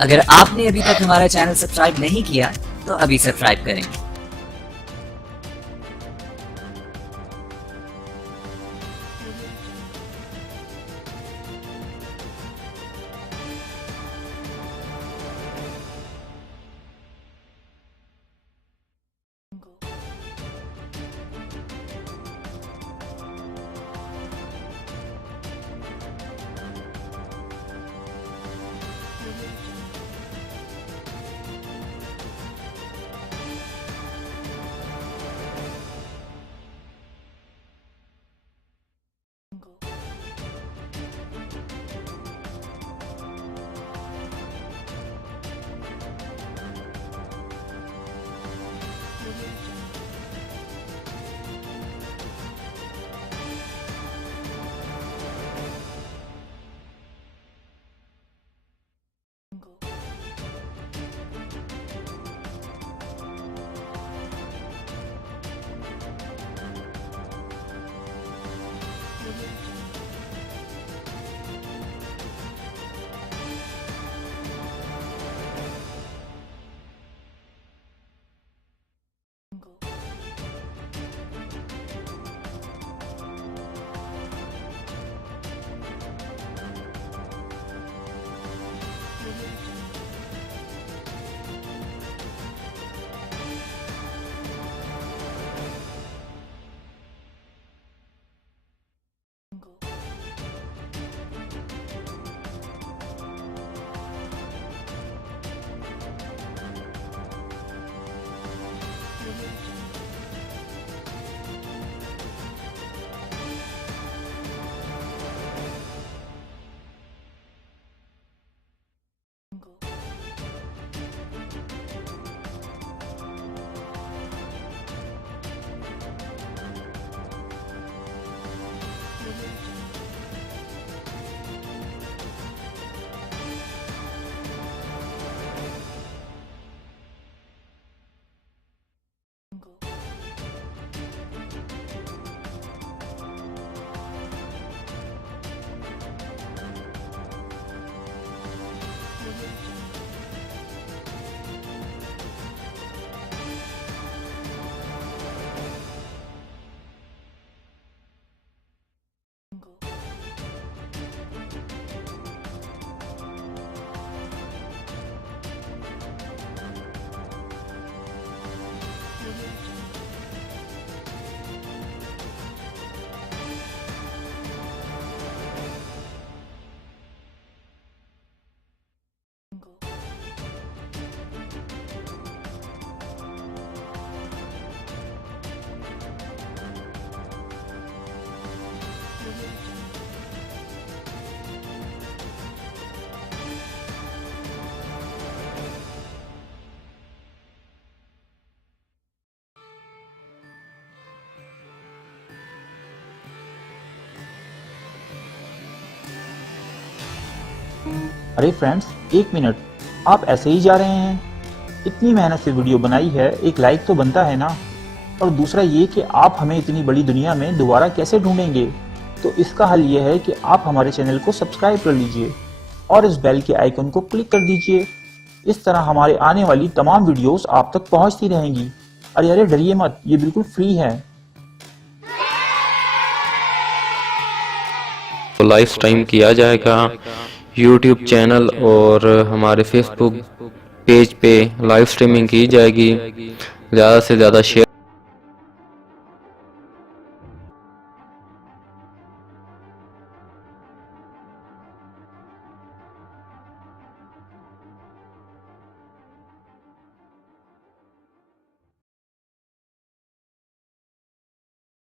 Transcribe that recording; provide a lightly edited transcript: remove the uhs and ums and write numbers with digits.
अगर आपने अभी तक हमारा चैनल सब्सक्राइब नहीं किया तो अभी सब्सक्राइब करें। अरे फ्रेंड्स, एक मिनट, आप ऐसे ही जा रहे हैं? इतनी मेहनत से वीडियो बनाई है, एक लाइक तो बनता है ना। और दूसरा ये कि आप हमें इतनी बड़ी दुनिया में दोबारा कैसे ढूंढेंगे? तो इसका हल ये है कि आप हमारे चैनल को सब्सक्राइब कर लीजिए और इस बेल के आइकन को क्लिक कर दीजिए। इस तरह हमारे आने वाली तमाम वीडियोस आप तक पहुंचती रहेंगी। अरे अरे डरिए मत, ये बिल्कुल फ्री है। तो लाइव स्ट्रीम किया जाएगा यूट्यूब चैनल और हमारे फेसबुक पेज पे लाइव स्ट्रीमिंग की जाएगी। ज़्यादा से ज़्यादा शेयर